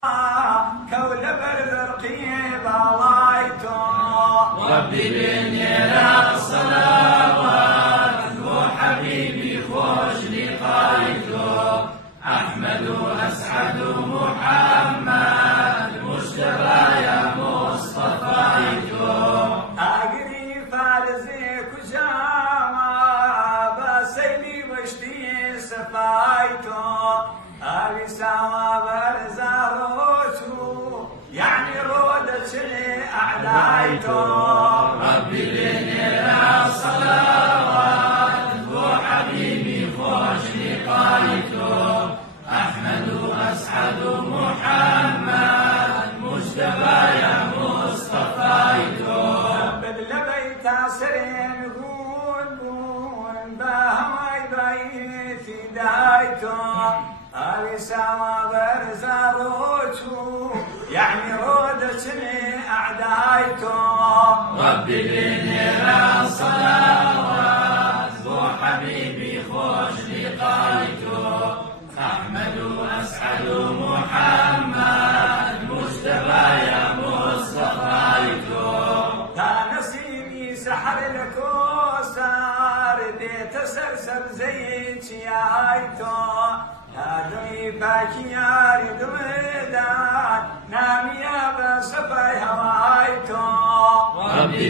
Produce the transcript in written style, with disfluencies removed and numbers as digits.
كول بربرقي بالايتو ربي بني الصلوات وحبيبي خوش لقايته أحمد وأسعد محمد مجتبى يا مصطفيته أقري فارزك وجامع بسيلي وشتي سفايته أبي سوا برزاروتو يعني رودة أعدايته ربي بني الصلوات وحبيبي خوش لقايته أحمد وأسعد محمد مجتبى يا مصطفيته باللبيت عسرين قول بهواي بيت دايته أبي سوا برزاروتو يعني رودة أعدايته ربي بني الصلوات وحبيبي خوش لقايته أحمد وأسعد محمد مجتبى يا مصطفيته تا نسيمي سحر الكوثر ديت سرسر زيت يايتو نادمي باكي ياري دمدان نامي يا بصفي هوايتو ربي